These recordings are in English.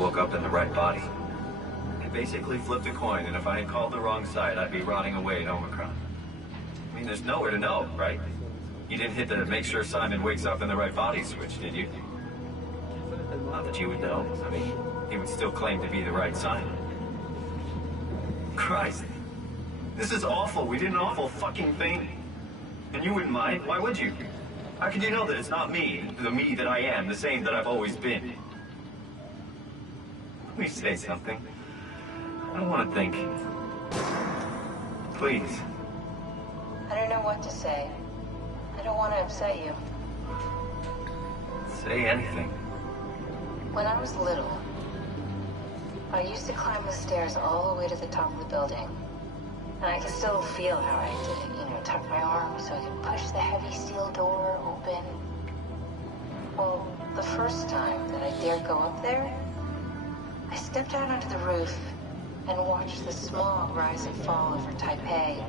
woke up in the right body. I basically flipped a coin, and if I had called the wrong side, I'd be rotting away in Omicron. I mean, there's nowhere to know, right? You didn't hit the make sure Simon wakes up in the right body switch, did you? Not that you would know. I mean, he would still claim to be the right Simon. Christ. This is awful. We did an awful fucking thing. And you wouldn't mind? Why would you? How could you know that it's not me, the me that I am, the same that I've always been? Please say something. I don't want to think. Please. I don't know what to say. I don't want to upset you. Say anything. When I was little, I used to climb the stairs all the way to the top of the building. And I can still feel how I did it, tuck my arm so I could push the heavy steel door open. Well, the first time that I dared go up there, I stepped out onto the roof and watched the smog rise and fall over Taipei.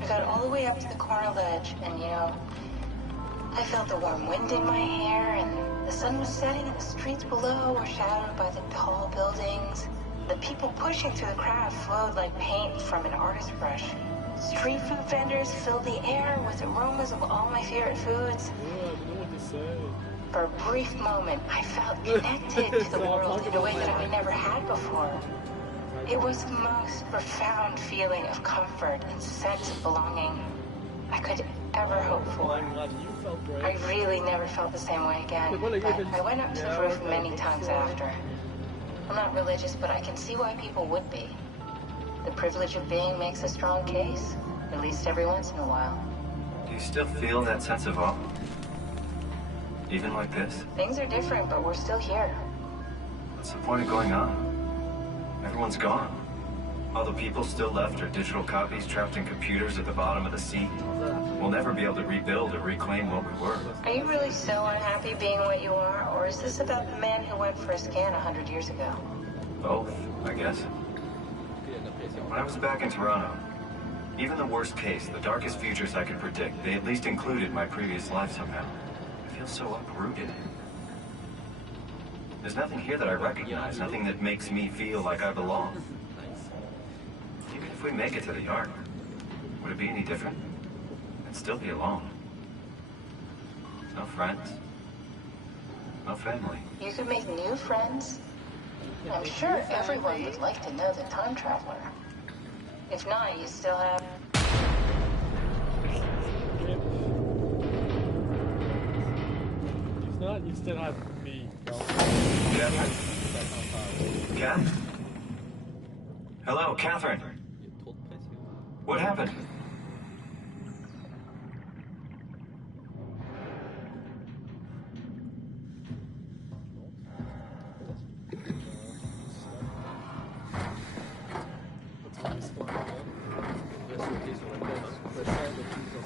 I got all the way up to the corner ledge and, I felt the warm wind in my hair and the sun was setting and the streets below were shadowed by the tall buildings. The people pushing through the crowd flowed like paint from an artist's brush. Street food vendors filled the air with aromas of all my favorite foods. For a brief moment, I felt connected to the world in a way that I never had before. It was the most profound feeling of comfort and sense of belonging I could ever hope for. I really never felt the same way again, but I went up to the roof many times after. I'm not religious, but I can see why people would be. The privilege of being makes a strong case, at least every once in a while. Do you still feel that sense of awe? Even like this? Things are different, but we're still here. What's the point of going on? Everyone's gone. All the people still left are digital copies trapped in computers at the bottom of the sea. We'll never be able to rebuild or reclaim what we were. Are you really so unhappy being what you are, or is this about the man who went for a scan 100 years ago? Both, I guess. When I was back in Toronto, even the worst case, the darkest futures I could predict, they at least included my previous life somehow. I feel so uprooted. There's nothing here that I recognize, nothing that makes me feel like I belong. Even if we make it to the yard, would it be any different? I'd still be alone. No friends. No family. You could make new friends. I'm sure everyone would like to know the time traveler. If not, you still have... If not, you still have me. Catherine? Hello, Catherine. What happened?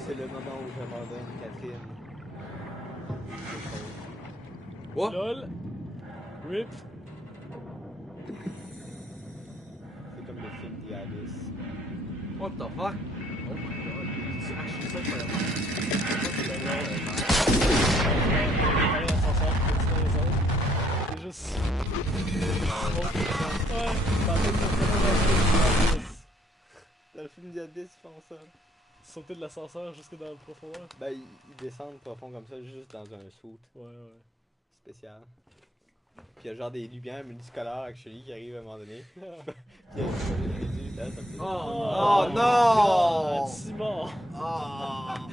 C'est le moment où j'abandonne Catherine. What? LOL. Rip. C'est comme le film d'Alice. What the fuck? Oh my god. C'est actually such a... C'est juste... Dans le film d'Alice, ils font ça. Sauter de l'ascenseur jusque dans le profondeur. Ben, ils descendent profond comme ça, juste dans un suit. Ouais, ouais. Spécial. Puis il y a genre des lumières multicolores actually qui arrivent à un moment donné. Oh non! Simon! Oh!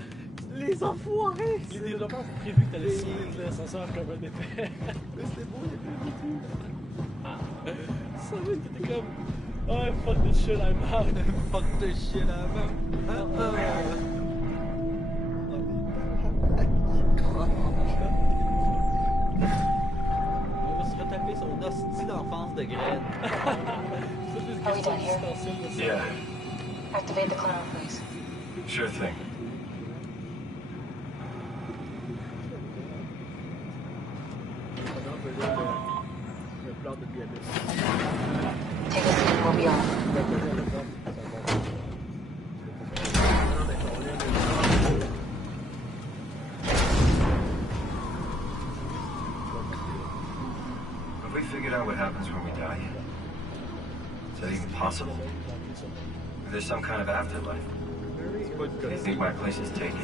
Les enfoirés! Les développeurs ont prévu que t'allais sauter de l'ascenseur comme un épais. Mais c'était beau, il y a plus de tout. Ça veut que t'es comme... Oh, fuck this shit, I'm out. Fuck this shit, I'm out. On va se retaper son hostie d'enfance de graine. Are we done here? Yeah, Activate the clown, please. sure thing. Take a seat, we'll be on. we figured out what happens when we die yet? Is that even possible? If there's some kind of afterlife, do you think my place is taken?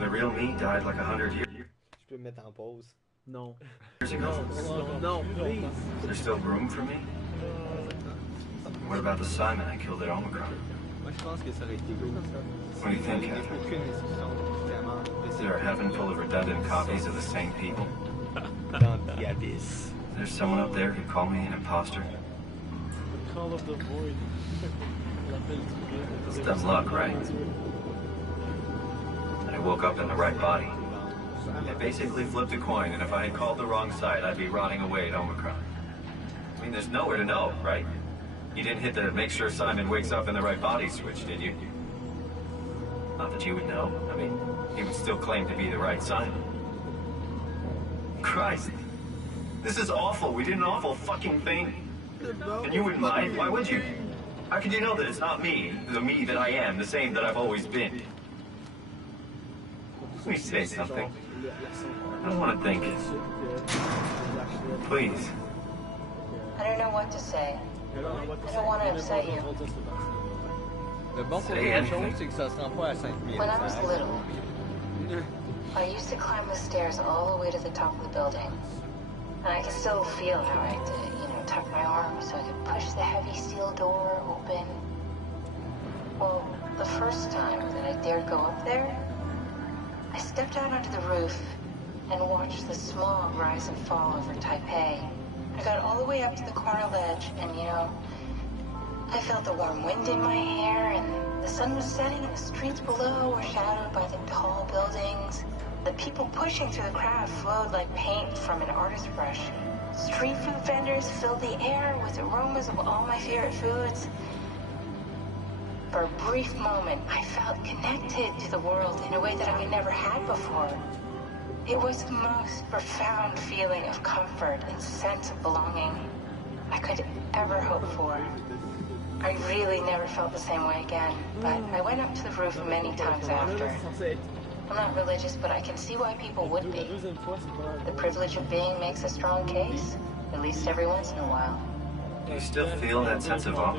The real me died like 100 years Je peux me mettre en pause. Non. ago. Non, please. Is there still room for me? What about the Simon I killed at Omicron? Moi, je pense que ça aurait été cool. What do you think, Catherine? Aucune discussion, vraiment. Is there a heaven full of redundant copies of the same people? Dans l'Abyss. Is there someone up there who'd call me an imposter? Call of the Void. It's dumb luck, right? I woke up in the right body. I basically flipped a coin, and if I had called the wrong side, I'd be rotting away at Omicron. I mean, there's nowhere to know, right? You didn't hit the make sure Simon wakes up in the right body switch, did you? Not that you would know. I mean, he would still claim to be the right Simon. Christ. This is awful. We did an awful fucking thing. And you wouldn't mind? Why would you? How could you know that it's not me, the me that I am, the same that I've always been? Let me say something. I don't want to think. Please. I don't know what to say. I don't want to upset you. Le bon côté de la chose, c'est que ça se rend pas à 5000. When I was little, I used to climb the stairs all the way to the top of the building. And I can still feel how I had to, tuck my arm so I could push the heavy steel door open. Well, the first time that I dared go up there, I stepped out onto the roof and watched the smog rise and fall over Taipei. I got all the way up to the corner ledge and, I felt the warm wind in my hair and the sun was setting and the streets below were shadowed by the tall buildings. The people pushing through the crowd flowed like paint from an artist's brush. Street food vendors filled the air with aromas of all my favorite foods. For a brief moment, I felt connected to the world in a way that I never had before. It was the most profound feeling of comfort and sense of belonging I could ever hope for. I really never felt the same way again, but I went up to the roof many times after. I'm not religious, but I can see why people would be. The privilege of being makes a strong case, at least every once in a while. Do you still feel that sense of awe?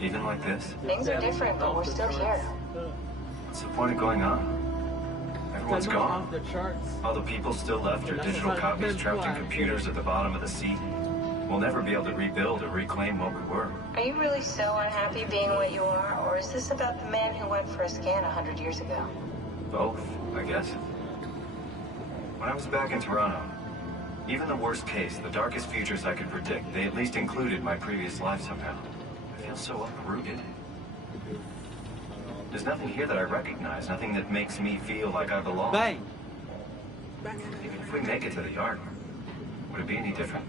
Even like this? Things are different, but we're still here. What's the point of going on? Everyone's gone. Off the charts. All the people still left are digital copies trapped in computers at the bottom of the sea. We'll never be able to rebuild or reclaim what we were. Are you really so unhappy being what you are, or is this about the man who went for a scan 100 years ago? Both, I guess. When I was back in Toronto, even the worst case, the darkest futures I could predict, they at least included my previous life somehow. I feel so uprooted. There's nothing here that I recognize, nothing that makes me feel like I belong. Bang! Even if we make it to the Ark, would it be any different?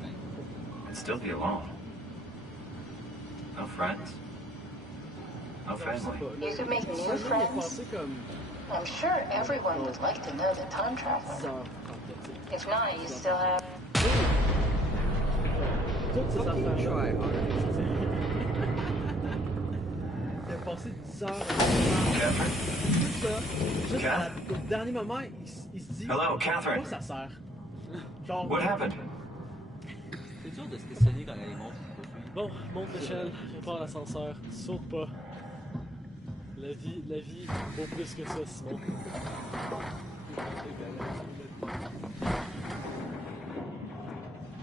I'd still be alone. No friends. No family. You could make new friends. I'm sure everyone would like to know the time traveler. If not, you still have... Try hard. Il a passé 10 heures Catherine? tout ça. Juste Cat? au dernier moment, il se dit... Hello, Catherine. Pourquoi ça sert? Genre... What happened? C'est dur de se questionner quand elle monte. Bon, monte l'échelle, prépare l'ascenseur, saute pas. La vie vaut plus que ça, Simon.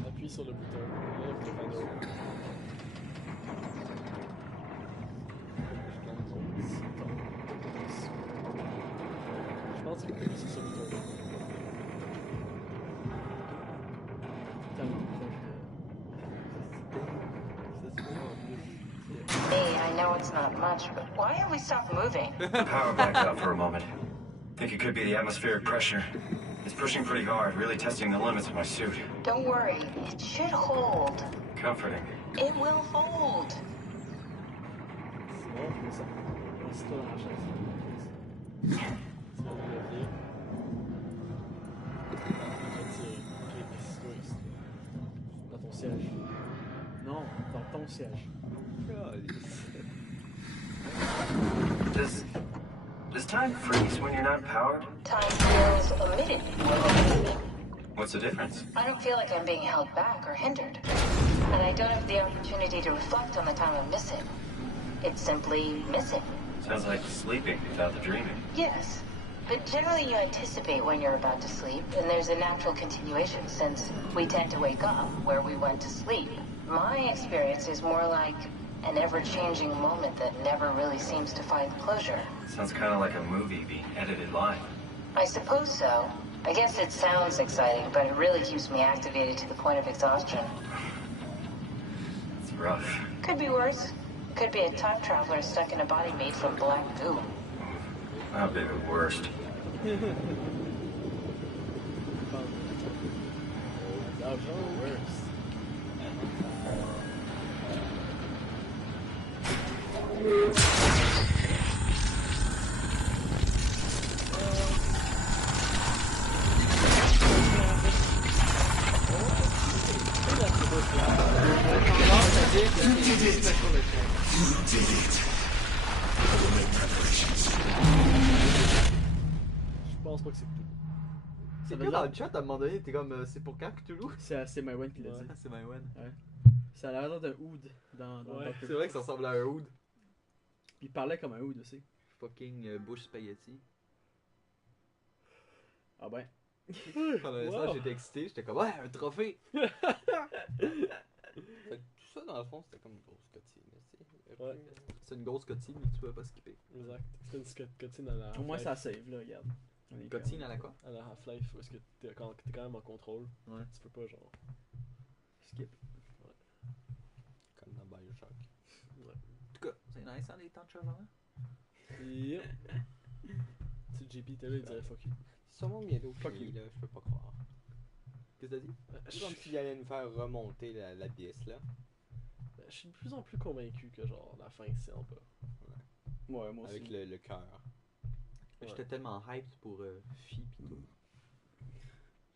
Appuie sur le bouton, lève le panneau. Je pense que c'est sur le bouton. Hey, I know it's not much, but why have we stopped moving? The power backed up for a moment. Think it could be the atmospheric pressure. It's pushing pretty hard, really testing the limits of my suit. Don't worry, it should hold. Comforting. It will hold. Simon, mais ça. Assis-toi dans la chaise. Tu vas le levier. Assis-toi ici. Dans ton siège. Non, dans ton siège. Does time freeze when you're not powered? Time feels omitted. What's the difference? I don't feel like I'm being held back or hindered. And I don't have the opportunity to reflect on the time I'm missing. It's simply missing. Sounds like sleeping without the dreaming. Yes. But generally you anticipate when you're about to sleep, and there's a natural continuation since we tend to wake up where we went to sleep. My experience is more like an ever-changing moment that never really seems to find closure. Sounds kind of like a movie being edited live. I suppose so. I guess it sounds exciting, but it really keeps me activated to the point of exhaustion. It's rough. Could be worse. Could be a time traveler stuck in a body made from black goo. That'd be the worst. That was the worst. Je pense pas que c'est Cthulhu. C'est que dans le chat, à un moment donné, t'es comme, c'est pour quand Cthulhu? C'est Mywen qui l'a dit. Ah, c'est Mywen. Ouais. Ça a l'air d'un oud dans Ouais. Doctor C'est vrai que ça ressemble à un oud. Puis il parlait comme un oud aussi. Fucking bush spaghetti. Ah ben. Pendant l'instant, Wow. j'étais excité, j'étais comme, ouais, un trophée! Fait que tout ça, dans le fond, c'était comme une grosse cotine. Ouais. C'est une grosse cotine, mais tu peux pas skipper. Exact. C'était une cotine à la Au moins ça Half-Life. save là, regarde. On est Cotine à la quoi? À la Half-Life, parce que t'es quand même en contrôle. Ouais. Tu peux pas, genre. Skip. Comme dans Bioshock. En tout cas, c'est nice, hein, les temps de cheval. Yep. Si JP était là, il dirait fuck you. C'est sûrement bientôt Fuck fini, you. là, je peux pas croire. Qu'est-ce que t'as dit? C'est comme s'il allait nous faire remonter l'abysse, là. Je suis de plus en plus convaincu que, genre, la fin, c'est en bas. Ouais, moi aussi. Avec le cœur. J'étais tellement hyped pour Phi pis tout.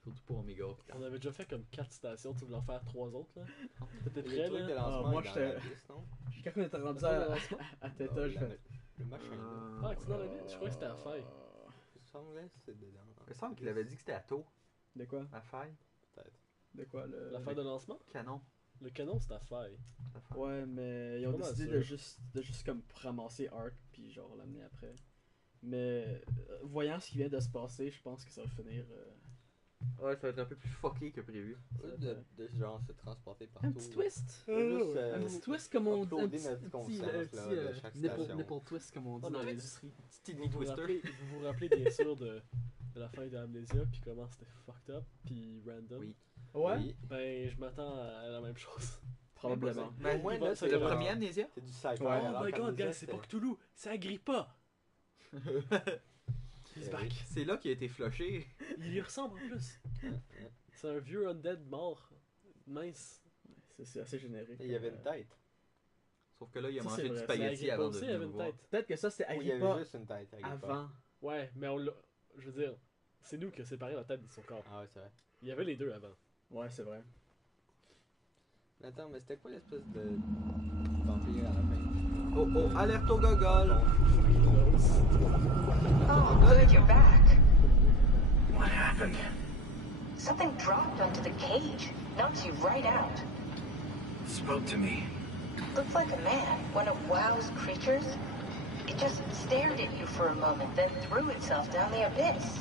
Surtout pour Omega. On avait déjà fait comme 4 stations, tu voulais en faire 3 autres, là. T'étais Le prêt, truc de là? lancement moi, est dans j'étais- l'abysse, non? Quand on était rendu Pas de à lancement. Theta, je La- fais. Le machin, là. Ah, tu dans la ville? Je crois que c'était à faille. Il me semblait que c'était dedans. Il me semble qu'il avait dit que c'était à taux, De quoi? la faille. Peut-être. De quoi le. La faille de lancement? Canon. Le canon, c'est à faille. La faille. Ouais, mais ils ont Pas mal décidé sûr. de juste comme ramasser Art puis genre l'amener après. Mais voyant ce qui vient de se passer, je pense que ça va finir. Ouais, ça va être un peu plus fucké que prévu. De genre se transporter partout. Un petit twist! Juste, Un petit twist comme on dit. uploader notre conscience, là, de chaque station. nipple twist comme on dit Ah, dans mais l'industrie. Steely Vous Twister. vous rappelez bien sûr de la fin de Amnesia, puis comment c'était fucked up, puis random. Oui. Ouais? Oui. Ben, je m'attends à la même chose. Probablement. Mais Au moins, il va- là, ça c'est le devrait- premier Amnesia? C'est du sci-fi. Ouais. Oh alors my god, qu'Amnesia, guys, c'est pas c'était- Cthulhu, ça agrippe pas! He's Eh back. oui. C'est là qu'il a été flushé. Il lui ressemble en plus. C'est un vieux undead mort, mince. C'est assez générique. Et il y avait une tête. Sauf que là, il a Ça, mangé c'est du vrai, spaghetti Agrippa avant de aussi venir avait nous une voir. tête. Peut-être que ça c'était Ou il y avait Agrippa juste une tête. Agrippa. avant. Ouais, mais on l'a. Je veux dire, c'est nous qui a séparé la tête de son corps. Ah ouais, c'est vrai. Il y avait les deux avant. Ouais, c'est vrai. Mais attends, mais c'était quoi l'espèce de vampire à la fin? Oh oh, alerte au gogol! Oh, good, you're back. What happened? Something dropped onto the cage, knocked you right out. Spoke to me. Looked like a man, one of WoW's creatures. It just stared at you for a moment, then threw itself down the abyss.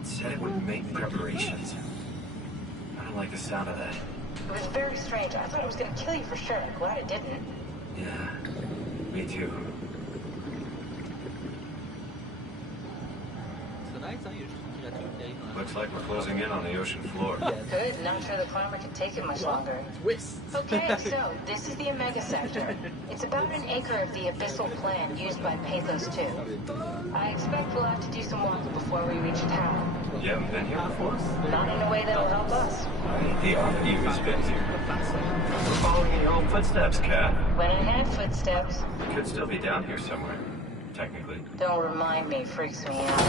It said it would make preparations. I don't like the sound of that. It was very strange. I thought it was gonna kill you for sure. Glad it didn't. Yeah, me too. C'est nice, hein, il y a juste une créature qui arrive dans la Looks like we're closing in on the ocean floor. Good, not sure the climber can take it much longer. Twist! Okay, so this is the Omega Sector. It's about an acre of the abyssal plan used by Pathos 2. I expect we'll have to do some walking before we reach town. You haven't been here before? Not in a way that'll help us. The RP who's been here. We're following in your old footsteps, Cat. When I had footsteps, We could still be down here somewhere, technically. don't remind me, freaks me out.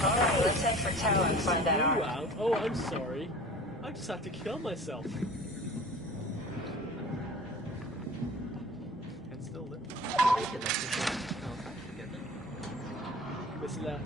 Alright, let's head for tower and find that You arm. out? Oh, I'm sorry. I just had to kill myself. And still lit. Mais c'est la,